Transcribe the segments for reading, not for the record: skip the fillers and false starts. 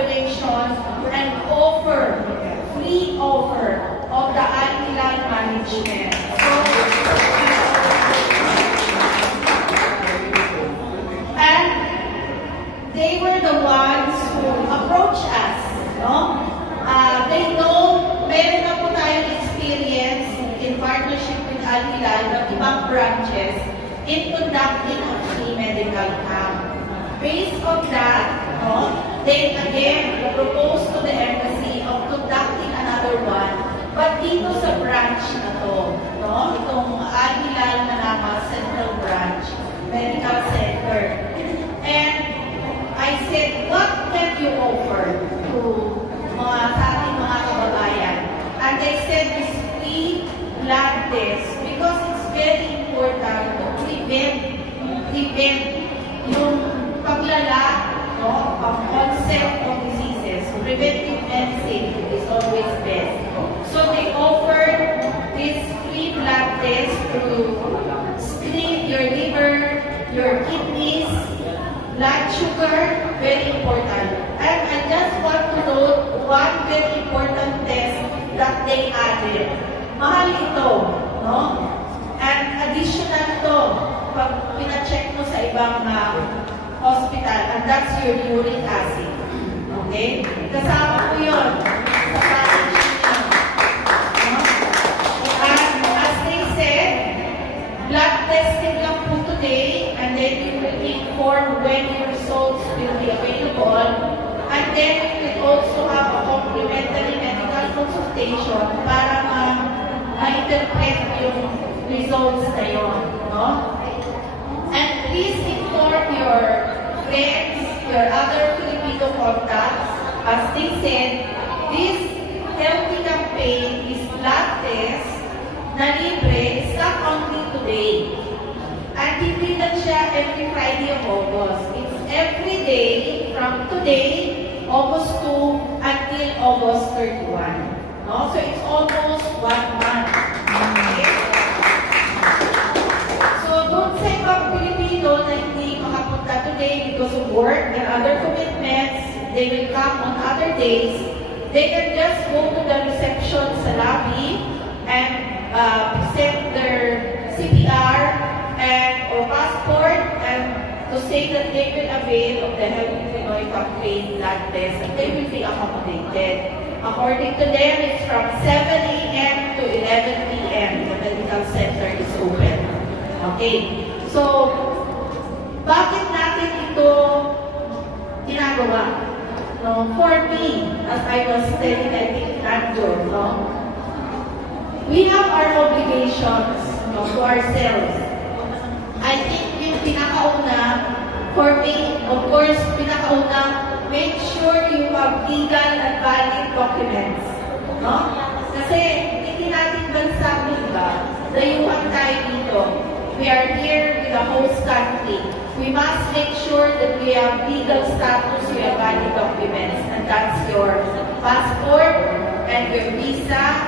operations and free offer of the Al-Hilal management. And they were the ones who approached us, no? They know, meron na po tayong experience in partnership with Al-Hilal ng ibang branches in conducting a free medical camp. Based on that, no, they again proposed to the embassy of conducting another one, but dito sa branch na to, no, itong Al-Hilal Manama Central Branch Medical Center. And I said, what can you offer to sa ating mga kababayan? And they said this free blood test because it's very important to prevent yung paglala, no, of onset of diseases. Preventive medicine is always best. So they offered this free blood test to screen your liver, your kidneys, blood sugar, very important. And I just want to note one very important test that they added. Mahal ito, no? And additional to, pag pina-check mo sa ibang hospital, and that's your uric acid. Okay? Kasama ko yun sa package niya. No? And as they said, blood testing lang po today, and then you will inform when your results will be available. And then we will also have a complimentary medical consultation para ma-interpret yung results na yun. No? And please inform your friends, your other Filipino contacts. As they said, this healthy campaign, this blood test na libre, is not only today. And hindi lang siya every Friday of August. It's every day from today, August 2 until August 31. No? So it's almost 1 month. Okay? So don't say mga Pilipino na hindi makapunta today because of work and other commitments. They will come on other days. They can just go to the reception sa lobby and present their CPR or passport and to say that they will avail of the Healthy Pinoy campaign blood test and they will be accommodated. According to them, it's from 7 a.m. to 11 p.m. The medical center is open. Okay. So, bakit natin ito ginagawa? No? For me, as I was telling, I think, Andrew, no? We have our obligations, no, to ourselves. I think yung pinakauna, for me, of course, pinakauna, make sure you have legal and valid documents. No? Kasi, hindi natin bansa, diba? Dayuhan tayo dito. We are here with the host country. We must make sure that we have legal status, we have valid documents, and that's your passport and your visa.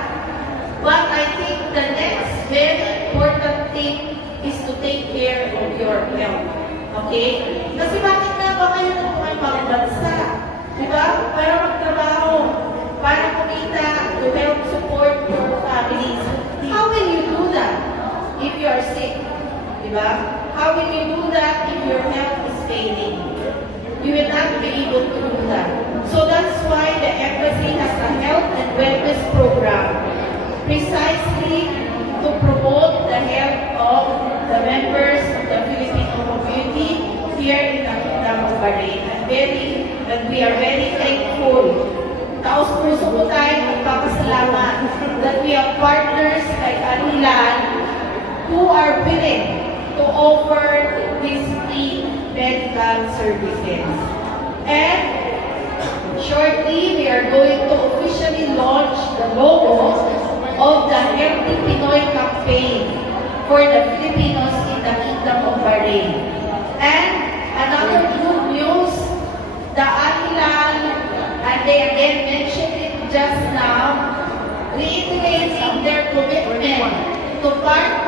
But I think the next very important thing is to take care of your health. Okay? Kasi bakit na ba kayo na mga pangbansa? Diba? Para magtrabaho, para kumita, to help support your families. How will you do that if you are sick? Diba? How will you do that if your health is failing? You will not be able to do that. So that's why the embassy has a health and wellness program precisely to promote the health of the members of the Filipino community here in the Kingdom of Bahrain. And we are very thankful. Taos-puso po tayo magpapasalamat that we have partners like Al-Hilal who are willing to offer these free medical services. And shortly, we are going to officially launch the logo of the Healthy Pinoy campaign for the Filipinos in the Kingdom of Bahrain. And another good news, the Al-Hilal, and they again mentioned it just now, reiterating their commitment to partner